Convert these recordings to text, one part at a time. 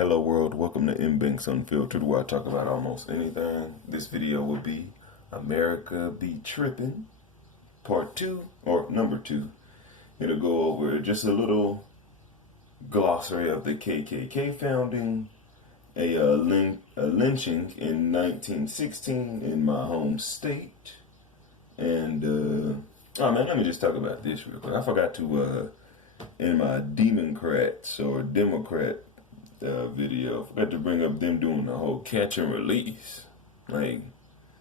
Hello world, welcome to MBanks Unfiltered, where I talk about almost anything. This video will be America Be Trippin, part 2, or number 2. It'll go over just a little glossary of the KKK founding, a lynching in 1916 in my home state, and, oh man, let me just talk about this real quick. I forgot to, in my Democrats or Democrat video, forgot to bring up them doing the whole catch and release. Like,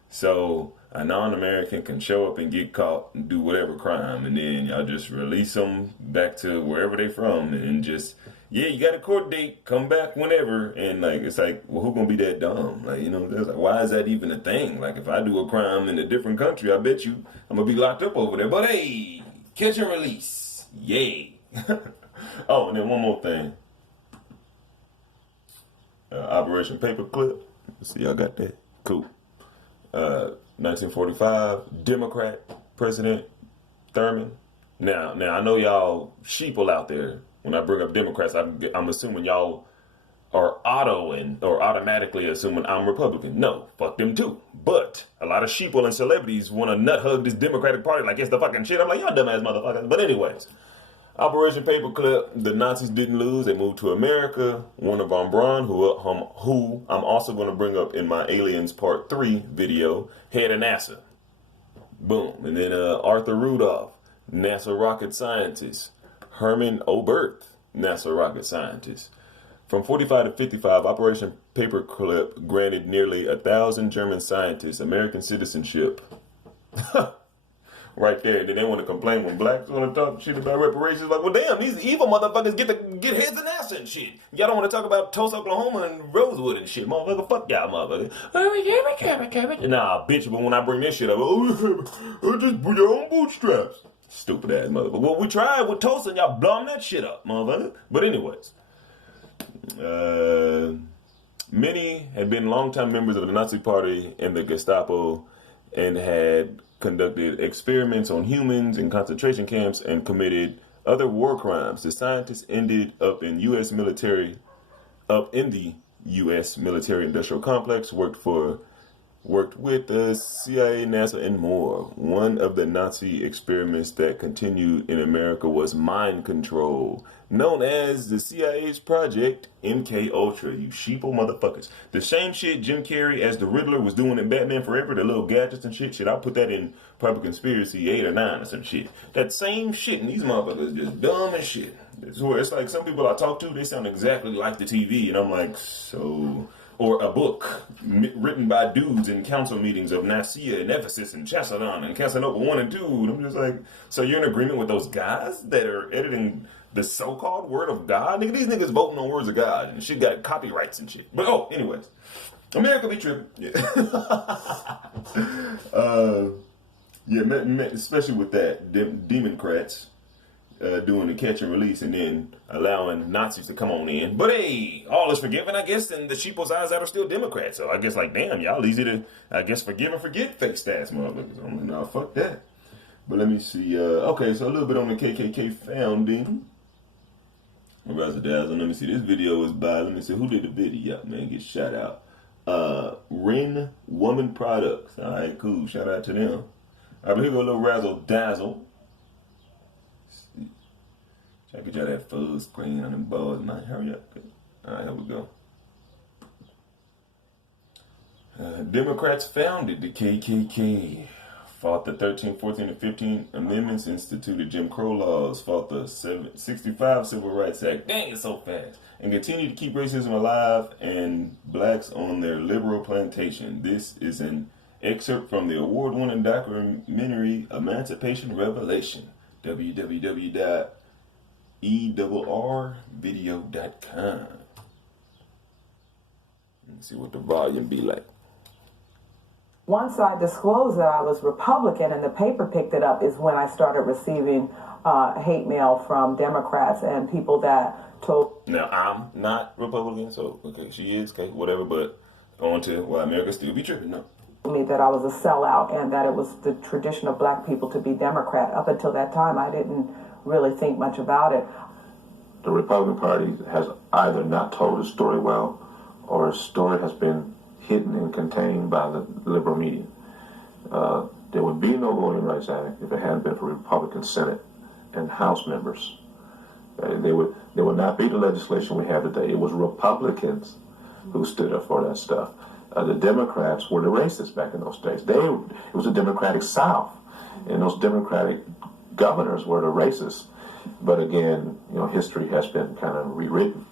so a non-American can show up and get caught and do whatever crime, and then y'all just release them back to wherever they from, and just, yeah, you got a court date, come back whenever. And like, it's like, well, who gonna be that dumb? Like, you know, there's like, why is that even a thing? Like, if I do a crime in a different country, I bet you I'm gonna be locked up over there. But hey, catch and release, yay. Oh, and then one more thing. Operation Paperclip. See, y'all got that? Cool. 1945, Democrat President Thurman. Now, I know y'all sheeple out there. When I bring up Democrats, I'm assuming y'all are automatically assuming I'm Republican. No, fuck them too. But a lot of sheeple and celebrities want to nut hug this Democratic Party like it's the fucking shit. I'm like, y'all dumbass motherfuckers. But anyways. Operation Paperclip, the Nazis didn't lose. They moved to America. Werner von Braun, who I'm also going to bring up in my Aliens Part 3 video, head of NASA. Boom. And then Arthur Rudolph, NASA rocket scientist. Herman Oberth, NASA rocket scientist. From 45 to 55, Operation Paperclip granted nearly 1,000 German scientists American citizenship. Right there. Then they want to complain when blacks want to talk shit about reparations. Like, well, damn, these evil motherfuckers get heads of NASA and shit. Y'all don't want to talk about Tulsa, Oklahoma and Rosewood and shit. Motherfucker, fuck y'all, motherfucker. Nah, bitch, but when I bring this shit up, just put your own bootstraps. Stupid ass motherfucker. Well, we tried with Tulsa and y'all blowing that shit up, motherfucker. But anyways. Many had been longtime members of the Nazi Party and the Gestapo and had conducted experiments on humans in concentration camps and committed other war crimes. The scientists ended up in the U.S. military industrial complex, worked with the CIA, NASA, and more. One of the Nazi experiments that continued in America was mind control, known as the CIA's Project MK Ultra. You sheeple motherfuckers. The same shit Jim Carrey as the Riddler was doing in Batman Forever, the little gadgets and shit. I'll put that in probably Conspiracy 8 or 9 or some shit. That same shit, and these motherfuckers just dumb as shit. It's where it's like some people I talk to, they sound exactly like the TV, and I'm like, so... Or a book written by dudes in council meetings of Nicaea and Ephesus and Chalcedon and Constantinople 1 and 2. And I'm just like, so you're in agreement with those guys that are editing the so-called word of God? Nigga, these niggas voting on words of God and shit got copyrights and shit. But anyways, America Be Trippin. Yeah, especially with that, Democrats doing the catch and release and then allowing Nazis to come on in. But hey, all is forgiven, I guess, and the sheeple's eyes that are still Democrats. So I guess, like, damn, y'all easy to, I guess, forgive and forget fake stats, motherfuckers. I'm like, nah, fuck that. But let me see. Okay, so a little bit on the KKK founding. Razzle dazzle. Let me see. This video was by, let me see, who did the video? Man, get shout out. Ren Woman Products. All right, cool. Shout out to them. All right, but here go a little razzle dazzle. Try to get y'all that full screen on them balls, man. Hurry up. All right, here we go. Democrats founded the KKK, fought the 13th, 14th, and 15th Amendments, instituted Jim Crow laws, fought the 65 Civil Rights Act. Dang, it's so fast. And continue to keep racism alive and blacks on their liberal plantation. This is an excerpt from the award-winning documentary Emancipation Revelation. www.errvideo.com. Let's see what the volume be like. Once I disclosed that I was Republican and the paper picked it up is when I started receiving hate mail from Democrats and people that told... Now, I'm not Republican, so, okay, she is, okay, whatever, but on to why America still be tripping, no. Me that I was a sellout and that it was the tradition of black people to be Democrat. Up until that time, I didn't really think much about it. the Republican Party has either not told its story well, or its story has been hidden and contained by the liberal media. There would be no Voting Rights Act if it hadn't been for Republican Senate and House members. There would not be the legislation we have today. It was Republicans who stood up for that stuff. The Democrats were the racists back in those days. It was a Democratic South, and those Democratic governors were the racists. But again, history has been kind of rewritten.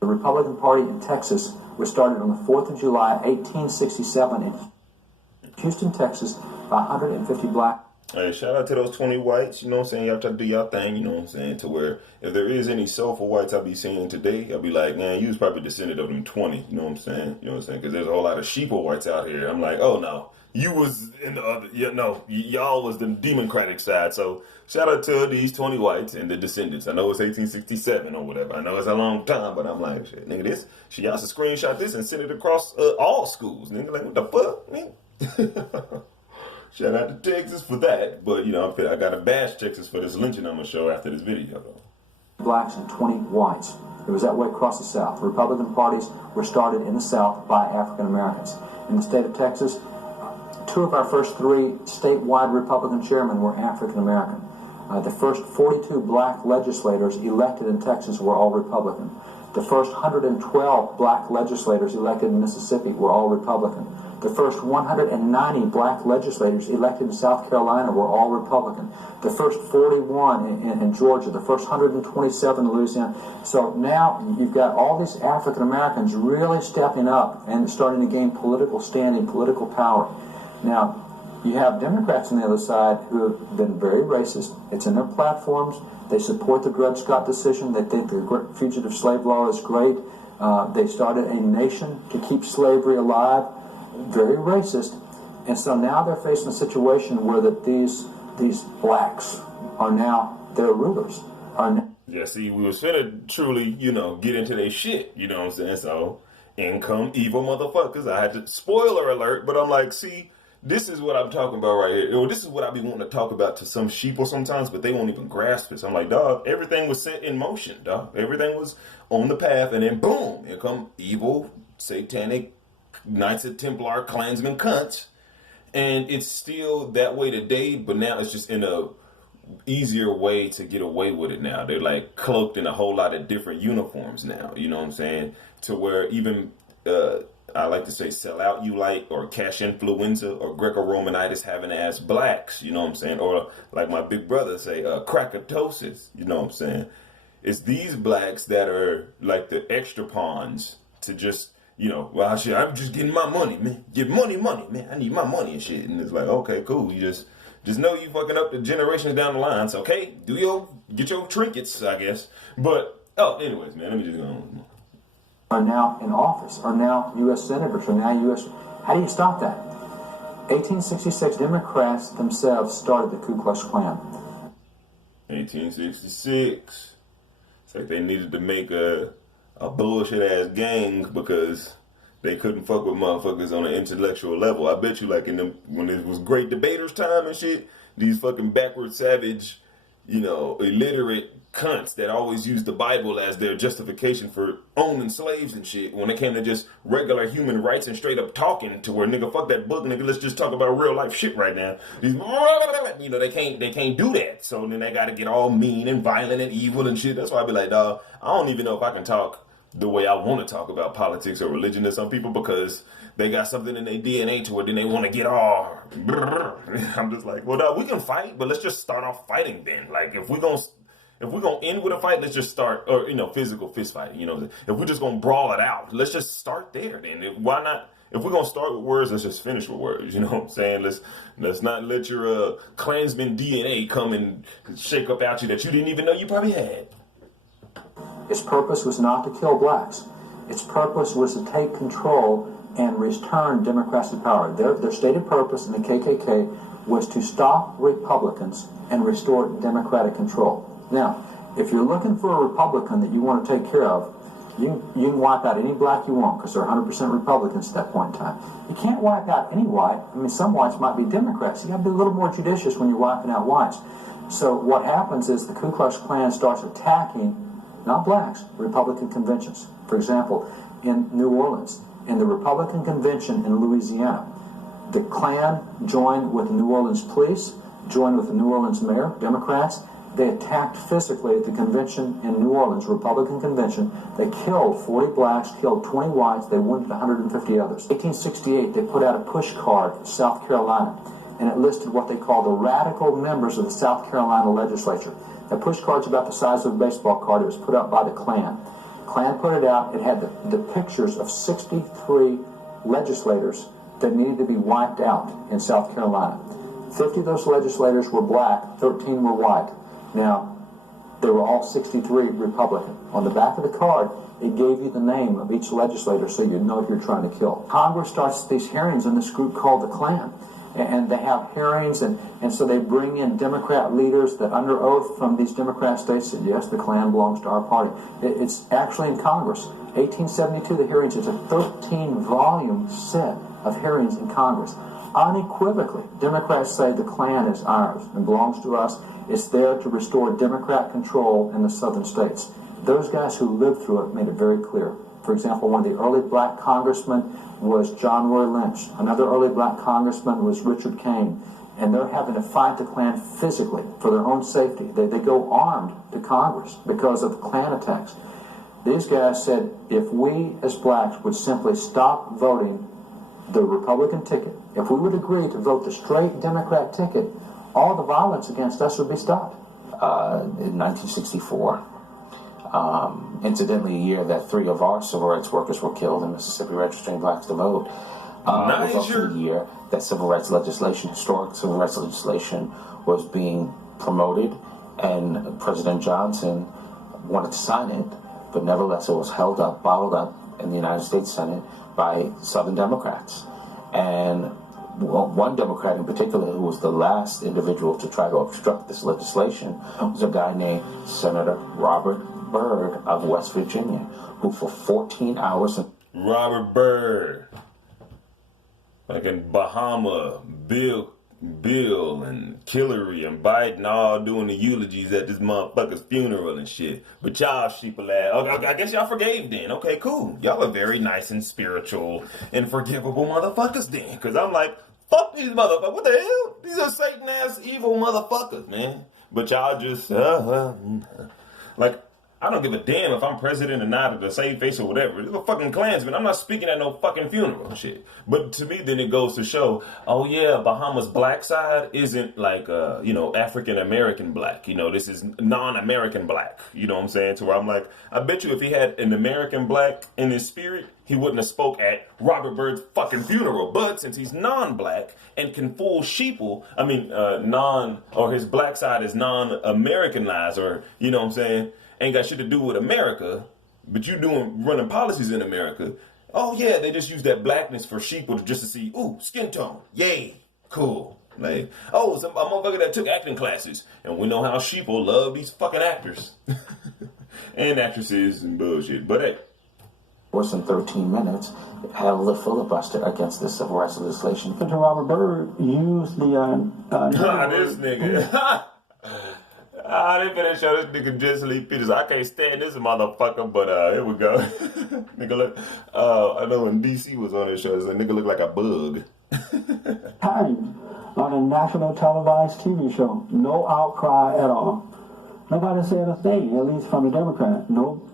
The Republican Party in Texas was started on the 4th of July, 1867 in Houston, Texas, by 150 black. Hey, shout out to those 20 whites, you know what I'm saying? Y'all try to do y'all thing, you know what I'm saying? To where if there is any soulful whites I'll be seeing today, I'll be like, man, you was probably descended of them 20, you know what I'm saying? You know what I'm saying? Because there's a whole lot of sheeple whites out here. I'm like, oh no, you was in the other, y'all was the democratic side. So shout out to these 20 whites and the descendants. I know it's 1867 or whatever. I know it's a long time, but I'm like, shit, nigga, y'all should screenshot this and send it across all schools. Nigga, like, what the fuck, man? Shout out to Texas for that, but I got to bash Texas for this lynching I'm gonna show after this video, though. Blacks and 20 whites. It was that way across the South. The Republican parties were started in the South by African Americans. In the state of Texas, 2 of our first 3 statewide Republican chairmen were African American. The first 42 black legislators elected in Texas were all Republican. The first 112 black legislators elected in Mississippi were all Republican. The first 190 black legislators elected in South Carolina were all Republican. The first 41 in Georgia, the first 127 in Louisiana. So now you've got all these African Americans really stepping up and starting to gain political standing, political power. Now, you have Democrats on the other side who have been very racist. It's in their platforms. They support the Dred Scott decision. They think the fugitive slave law is great. They started a nation to keep slavery alive. Very racist. And so now they're facing a situation where these blacks are now their rulers. Yeah, see, we was finna truly, get into their shit, you know what I'm saying? So, income evil motherfuckers. I had to, spoiler alert, but I'm like, see, this is what I'm talking about right here. Or this is what I be wanting to talk about to some sheeple sometimes, but they won't even grasp it. So I'm like, dog, everything was set in motion, dog. Everything was on the path, and then boom, here come evil, satanic, Knights of Templar, Klansmen cunts. And it's still that way today, but now it's just in a easier way to get away with it now. They're like cloaked in a whole lot of different uniforms now, you know what I'm saying? To where even, I like to say sell out you like, or cash influenza, or Greco-Romanitis having ass blacks, you know what I'm saying? Or like my big brother say, crackatosis, you know what I'm saying? It's these blacks that are like the extra pawns to just, well, shit, I'm just getting my money, man. Get money, man. I need my money and shit. And it's like, okay, cool. You just know you fucking up the generations down the line. So, okay, get your trinkets, I guess. But, anyways, man, let me just go on. Are now in office, are now U.S. senators, are now U.S. How do you stop that? 1866, Democrats themselves started the Ku Klux Klan. 1866. It's like they needed to make a bullshit ass gang because they couldn't fuck with motherfuckers on an intellectual level. I bet you, like when it was great debaters time and shit, these fucking backward savage, illiterate cunts that always used the Bible as their justification for owning slaves and shit, when it came to just regular human rights and straight up talking to where, nigga, fuck that book, nigga, let's just talk about real life shit right now. These, they can't do that. So then they gotta get all mean and violent and evil and shit. That's why I be like, dog, I don't even know if I can talk the way I want to talk about politics or religion to some people, because they got something in their DNA to it, then they want to get all I'm just like, well, dog, we can fight, but let's just start off fighting then. Like, if we're gonna end with a fight, let's just start, or physical fist fighting. If we're just gonna brawl it out, let's just start there. Then why not? If we're gonna start with words, let's just finish with words. You know what I'm saying? Let's not let your Klansman DNA come and shake up at you that you didn't even know you probably had. Its purpose was not to kill blacks. Its purpose was to take control and return Democrats to power. Their stated purpose in the KKK was to stop Republicans and restore Democratic control. Now, if you're looking for a Republican that you want to take care of, you can wipe out any black you want, because they're 100% Republicans at that point in time. You can't wipe out any white. I mean, some whites might be Democrats. You got to be a little more judicious when you're wiping out whites. So what happens is the Ku Klux Klan starts attacking, not blacks, Republican conventions. For example, in New Orleans, in the Republican convention in Louisiana, the Klan joined with the New Orleans police, joined with the New Orleans mayor, Democrats. They attacked physically at the convention in New Orleans, Republican convention. They killed 40 blacks, killed 20 whites, they wounded 150 others. In 1868, they put out a push card in South Carolina, and it listed what they call the radical members of the South Carolina legislature. That push card's about the size of a baseball card. It was put out by the Klan. Klan put it out. It had the pictures of 63 legislators that needed to be wiped out in South Carolina. 50 of those legislators were black, 13 were white. Now, they were all 63 Republican. On the back of the card, it gave you the name of each legislator so you'd know who you're trying to kill. Congress starts these hearings in this group called the Klan. And they have hearings, and so they bring in Democrat leaders that under oath from these Democrat states said, yes, the Klan belongs to our party. It's actually in Congress. 1872, the hearings, it's a 13-volume set of hearings in Congress. Unequivocally, Democrats say the Klan is ours and belongs to us. It's there to restore Democrat control in the southern states. Those guys who lived through it made it very clear. For example, one of the early black congressmen was John Roy Lynch. Another early black congressman was Richard Kane. And they're having to fight the Klan physically for their own safety. They go armed to Congress because of Klan attacks. These guys said if we as blacks would simply stop voting the Republican ticket, if we would agree to vote the straight Democrat ticket, all the violence against us would be stopped. In 1964, incidentally, a year that 3 of our civil rights workers were killed in Mississippi registering blacks to vote, was also the year that civil rights legislation, historic civil rights legislation, was being promoted, and President Johnson wanted to sign it, but nevertheless it was held up, bottled up in the United States Senate by Southern Democrats. And one Democrat in particular, who was the last individual to try to obstruct this legislation, was a guy named Senator Robert Byrd of West Virginia, who for 14 hours... Robert Byrd. Fucking Bahama, Bill and Hillary and Biden all doing the eulogies at this motherfucker's funeral and shit. But y'all sheeple ass. I guess y'all forgave then. Okay, cool. Y'all are very nice and spiritual and forgivable motherfuckers then. Because I'm like, fuck these motherfuckers. What the hell? These are Satan-ass evil motherfuckers, man. But y'all just, like, I don't give a damn if I'm president or not, or the save face or whatever. It's a fucking Klansman. I'm not speaking at no fucking funeral and shit. But to me, then it goes to show, oh yeah, Bahama's black side isn't like, African American black. This is non-American black. You know what I'm saying? To where I'm like, I bet you if he had an American black in his spirit, he wouldn't have spoke at Robert Byrd's fucking funeral. But since he's non-black and can fool sheeple, his black side is non-Americanized, or, you know what I'm saying? Ain't got shit to do with America, but you running policies in America. Oh yeah, they just use that blackness for sheeple just to see, ooh, skin tone, yay, cool. Like, oh, a motherfucker that took acting classes, and we know how sheeple love these fucking actors and actresses and bullshit. But hey, worse than 13 minutes, held the filibuster against this civil rights legislation. Senator Robert Byrd used the this nigga. They finna show this nigga just leave pictures. I can't stand this motherfucker, but here we go. Nigga look, I know when DC was on his show, this nigga look like a bug. Times on a national televised TV show. No outcry at all. Nobody said a thing, at least from the Democrat. No,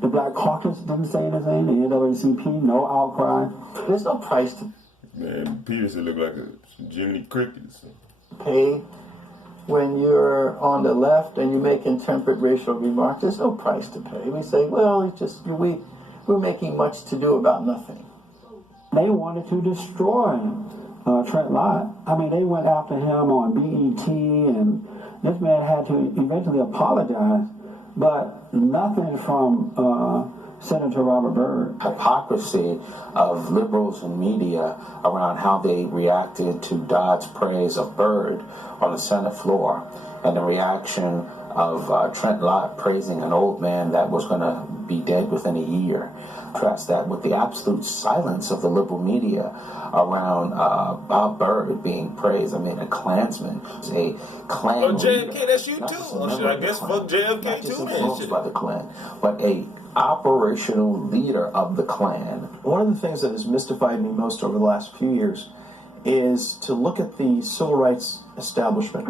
the Black Caucus didn't say anything. The NAACP, no outcry. There's no price to Man, Peterson look like a Jiminy Cricket. So. pay when you're on the left and you make intemperate racial remarks. There's no price to pay. We say, well, it's just we're making much to do about nothing. They wanted to destroy Trent Lott. I mean, they went after him on BET, and this man had to eventually apologize, but nothing from Senator Robert Byrd. Hypocrisy of liberals and media around how they reacted to Dodd's praise of Byrd on the Senate floor, and the reaction of Trent Lott praising an old man that was going to be dead within a year. Contrast that with the absolute silence of the liberal media around Bob Byrd being praised. I mean, a Klansman, a Klan. Oh, JFK, that's you too. Oh, shit, I guess fuck JFK not too, just man. influenced by the Klan, but a operational leader of the Klan. One of the things that has mystified me most over the last few years is to look at the civil rights establishment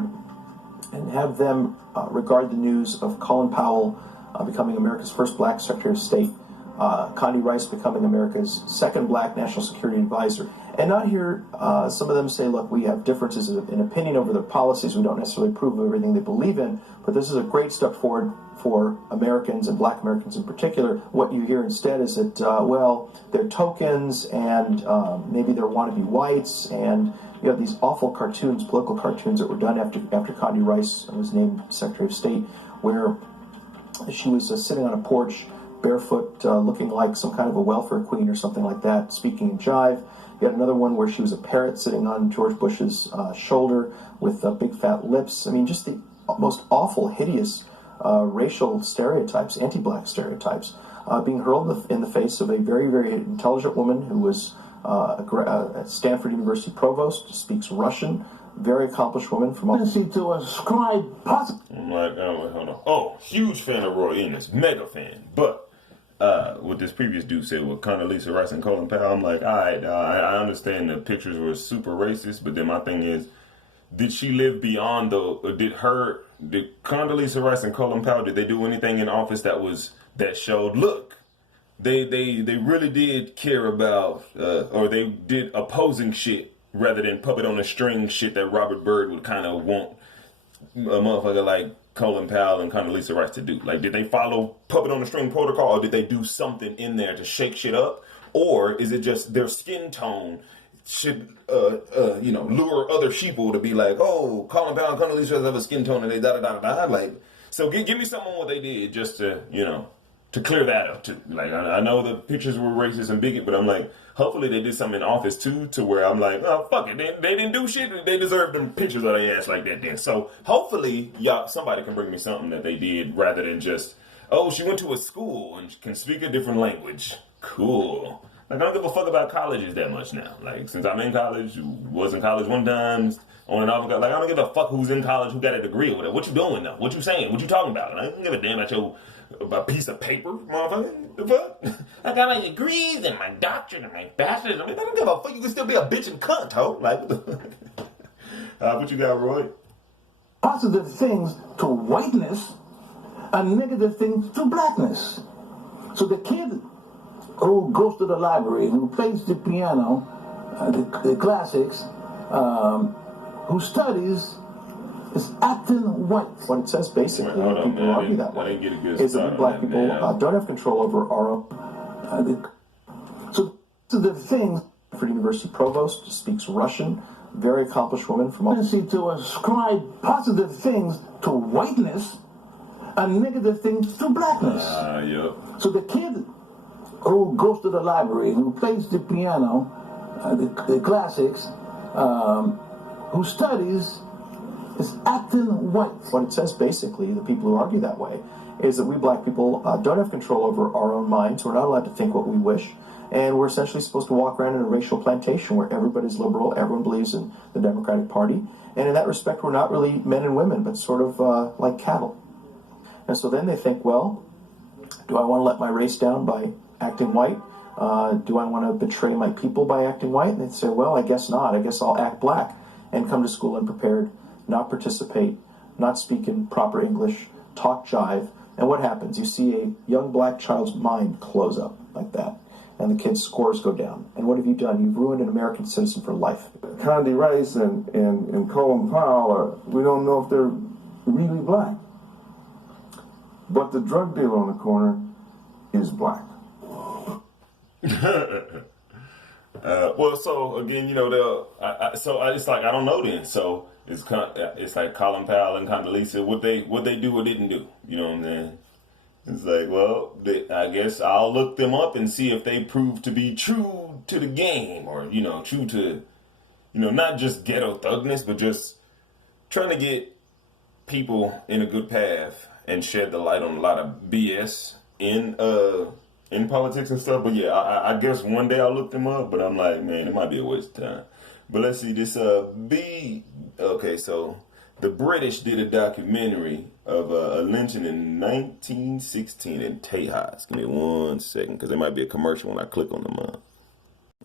and have them regard the news of Colin Powell becoming America's first black Secretary of State, Condi Rice becoming America's second black National Security Advisor, and not hear some of them say, look, we have differences in opinion over their policies, we don't necessarily approve of everything they believe in, but this is a great step forward for Americans and black Americans in particular. What you hear instead is that, well, they're tokens and maybe they're wannabe whites, and you have these awful cartoons, political cartoons that were done after Condi Rice was named Secretary of State, where she was sitting on a porch, barefoot, looking like some kind of a welfare queen or something like that, speaking in jive. You had another one where she was a parrot sitting on George Bush's shoulder with big fat lips. I mean, just the most awful, hideous racial stereotypes, anti-black stereotypes, being hurled in the face of a very, very intelligent woman who was a Stanford University provost, speaks Russian, very accomplished woman from to ascribe I'm like, oh, hold on. Oh, huge fan of Roy Enos, mega fan. But what this previous dude said with Condoleezza Rice and Colin Powell, I'm like, all right, I understand the pictures were super racist, but then my thing is, did she live beyond did Condoleezza Rice and Colin Powell, did they do anything in office that showed, look, they really did care about, or they did opposing shit rather than puppet on a string shit that Robert Byrd would kind of want a motherfucker like Colin Powell and Condoleezza Rice to do? Like, did they follow puppet on a string protocol, or did they do something in there to shake shit up? Or is it just their skin tone should, lure other sheeple to be like, oh, Colin Powell and Condoleezza Rice have a skin tone and they da-da-da-da-da. Like, so give me something on what they did just to, to clear that up. Like, I know the pictures were racist and bigot, but I'm like, hopefully they did something in office too, to where I'm like, oh, fuck it, they didn't do shit, they deserve them pictures of their ass like that then. So hopefully, somebody can bring me something that they did rather than just, oh, she went to a school and can speak a different language. Cool. Like, I don't give a fuck about colleges that much now. Like, since I'm in college, was in college one time, on and off, like, I don't give a fuck who's in college, who got a degree or whatever. What you doing though? What you saying? What you talking about? I don't give a damn about a piece of paper, motherfucker. The fuck? I got my degrees and my doctorate and my bachelor's. I mean, I don't give a fuck. You can still be a bitch and cunt, ho. Like, what you got, Roy? positive things to whiteness and negative things to blackness. So the kid who goes to the library, who plays the piano, the classics, who studies, is acting white. What it says basically, people argue that way, is that we black people don't have control over our own. So the things. Stanford University provost speaks Russian, very accomplished woman from. To ascribe positive things to whiteness and negative things to blackness. Yep. So the kid who goes to the library, who plays the piano, the classics, who studies, is acting white. What it says basically, the people who argue that way, is that we black people don't have control over our own minds. We're not allowed to think what we wish. And we're essentially supposed to walk around in a racial plantation where everybody's liberal, everyone believes in the Democratic Party. And in that respect, we're not really men and women, but sort of like cattle. And so then they think, well, do I want to let my race down by acting white? Do I want to betray my people by acting white? And they'd say, well, I guess not. I guess I'll act black and come to school unprepared, not participate, not speak in proper English, talk jive. And what happens? You see a young black child's mind close up like that. And the kid's scores go down. And what have you done? You've ruined an American citizen for life. Condi Rice and Colin Powell, we don't know if they're really black. But the drug dealer on the corner is black. Well, so again, it's like I don't know then. So it's like Colin Powell and Condoleezza, what they do or didn't do. You know what I'm saying? It's like, well, I guess I'll look them up and see if they prove to be true to the game, or true to, not just ghetto thugness, but just trying to get people in a good path and shed the light on a lot of BS in politics and stuff. But yeah, I guess one day I'll look them up, but I'm like, man, it might be a waste of time. But let's see, this okay, so the British did a documentary of a lynching in 1916 in Tejas. Give me 1 second, because there might be a commercial when I click on the month.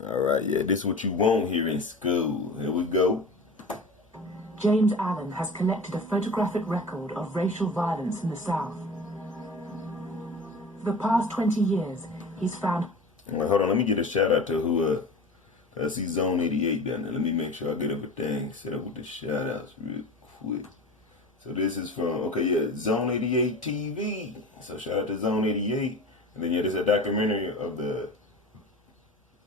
All right, yeah, this is what you won't hear in school. Here we go. James Allen has collected a photographic record of racial violence in the South. For the past 20 years, he's found... Wait, hold on, let me get a shout out to who... I see Zone 88 down there. Let me make sure I get everything set up with the shout outs real quick. So this is from, okay, yeah, Zone 88 TV. So shout out to Zone 88. And then, yeah, there's a documentary of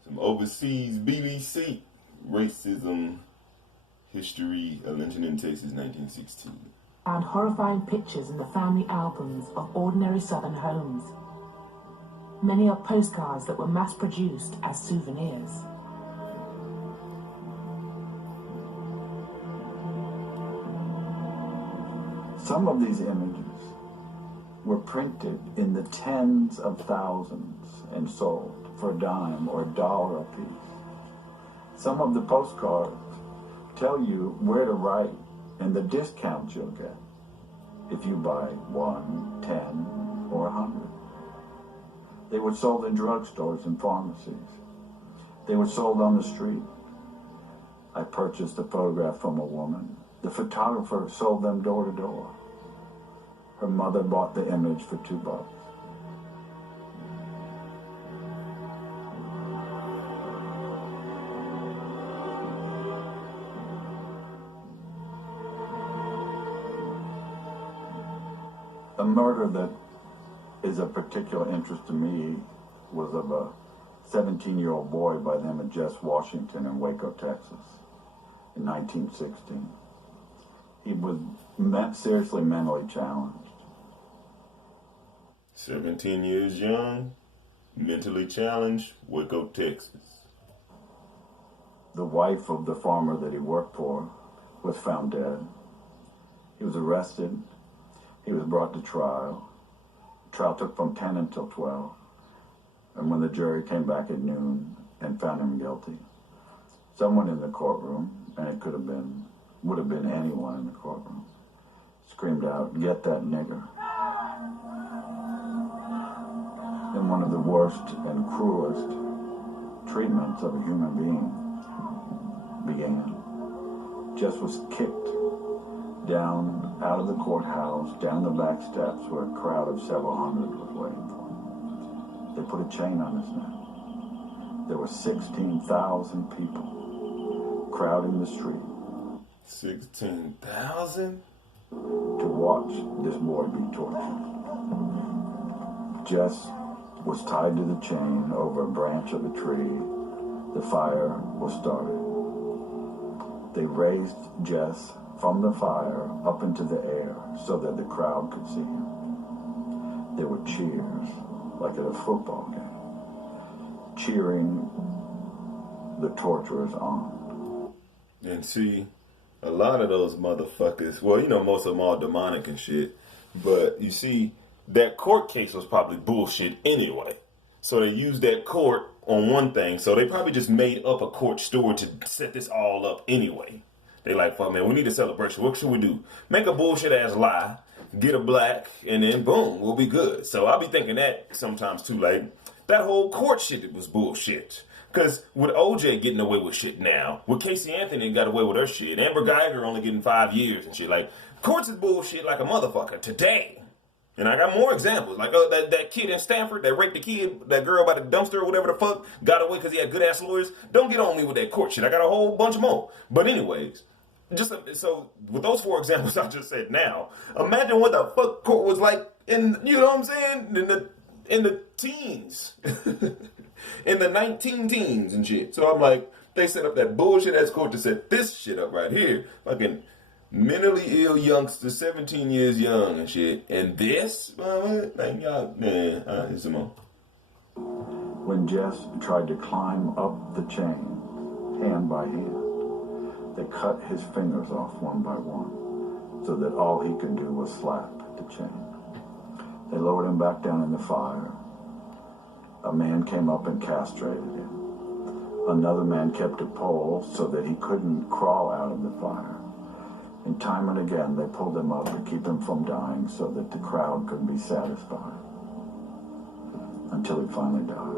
some overseas BBC racism history of lynching in Texas, 1916. Found horrifying pictures in the family albums of ordinary Southern homes. Many are postcards that were mass-produced as souvenirs. Some of these images were printed in the tens of thousands and sold for a dime or $1 a piece. Some of the postcards tell you where to write and the discount you'll get if you buy 1, 10, or 100. They were sold in drugstores and pharmacies. They were sold on the street. I purchased a photograph from a woman. The photographer sold them door to door. Her mother bought the image for $2. A murder that is of particular interest to me was of a 17-year-old boy by the name of Jess Washington in Waco, Texas, in 1916. He was seriously mentally challenged. 17 years young, mentally challenged, Waco, Texas. The wife of the farmer that he worked for was found dead. He was arrested. He was brought to trial. The trial took from 10 until 12. And when the jury came back at noon and found him guilty, someone in the courtroom, and it would have been anyone in the courtroom, screamed out, "Get that nigger." And one of the worst and cruelest treatments of a human being began. Jess was kicked down out of the courthouse, down the back steps where a crowd of several hundred was waiting for him. They put a chain on his neck. There were 16,000 people crowding the street. 16,000? To watch this boy be tortured. Jess was tied to the chain over a branch of a tree. The fire was started. They raised Jess from the fire up into the air so that the crowd could see him. There were cheers, like at a football game, cheering the torturers on. And see, a lot of those motherfuckers, well, you know, most of them all demonic and shit, but you see, that court case was probably bullshit anyway. So they used that court on one thing, so they probably just made up a court steward to set this all up anyway. They like, fuck man, we need a celebration. What should we do? Make a bullshit ass lie, get a black, and then boom, we'll be good. So I'll be thinking that sometimes too, like, that whole court shit was bullshit. Because with OJ getting away with shit now, with Casey Anthony got away with her shit, Amber Geiger only getting 5 years and shit, like, courts is bullshit like a motherfucker today. And I got more examples, like that kid in Stanford that raped the kid, that girl by the dumpster or whatever the fuck, got away because he had good ass lawyers. Don't get on me with that court shit. I got a whole bunch more. But anyways, just so with those 4 examples I just said now, imagine what the fuck court was like in, you know what I'm saying, in the teens, in the 19 teens and shit. So I'm like, they set up that bullshit ass court to set this shit up right here, fucking mentally ill youngster, 17 years young and shit. And this, thank y'all, man, here's some more. When Jess tried to climb up the chain, hand by hand, they cut his fingers off one by one so that all he could do was slap the chain. They lowered him back down in the fire. A man came up and castrated him. Another man kept a pole so that he couldn't crawl out of the fire. And time and again, they pulled him up to keep him from dying so that the crowd could be satisfied. Until he finally died.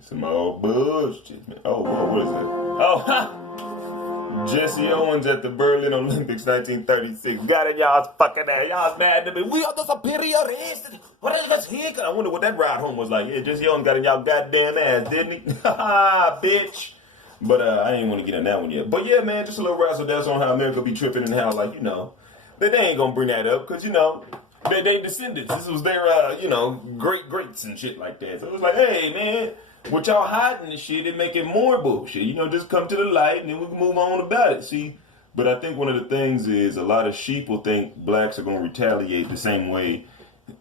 Some old bullshit, man. Oh, what is that? Oh, ha! Jesse Owens at the Berlin Olympics 1936. Got it, y'all's fucking ass. Y'all's mad at me. We are the superior race. What is this here? I wonder what that ride home was like. Yeah, Jesse Owens got in y'all goddamn ass, didn't he? Ha, bitch. But I ain't want to get on that one yet. But yeah, man, just a little razzle dazzle on how America be tripping and how, like, you know, they ain't gonna bring that up because, you know, they descendants. This was their, you know, greats and shit like that. So it was like, hey, man, what y'all hiding and shit, it make it more bullshit. You know, just come to the light and then we can move on about it. See, but I think one of the things is a lot of sheep will think blacks are gonna retaliate the same way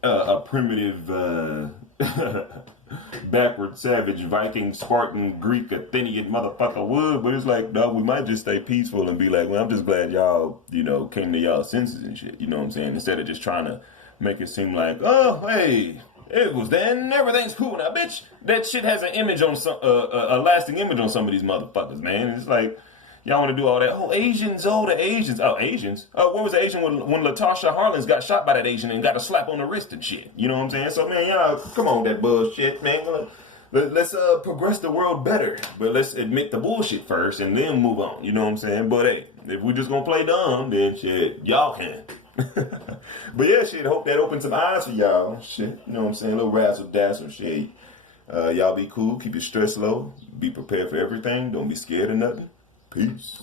a primitive, backward, savage, Viking, Spartan, Greek, Athenian motherfucker would, but it's like, no, we might just stay peaceful and be like, well, I'm just glad y'all, you know, came to y'all senses and shit, you know what I'm saying? Instead of just trying to make it seem like, oh, hey, it was then, everything's cool now, bitch. That shit has an image on some, a lasting image on some of these motherfuckers, man. It's like, y'all want to do all that, oh, Asians, oh, the Asians. Oh, Asians? Oh, what was the Asian when Latasha Harlins got shot by that Asian and got a slap on the wrist and shit? You know what I'm saying? So, man, y'all, come on, that bullshit, man. Let's progress the world better. But let's admit the bullshit first and then move on. You know what I'm saying? But, hey, if we just going to play dumb, then shit, y'all can. But, yeah, shit, hope that opens some eyes for y'all. Shit, you know what I'm saying? A little razzle dazzle shit. Y'all be cool. Keep your stress low. Be prepared for everything. Don't be scared of nothing. Peace.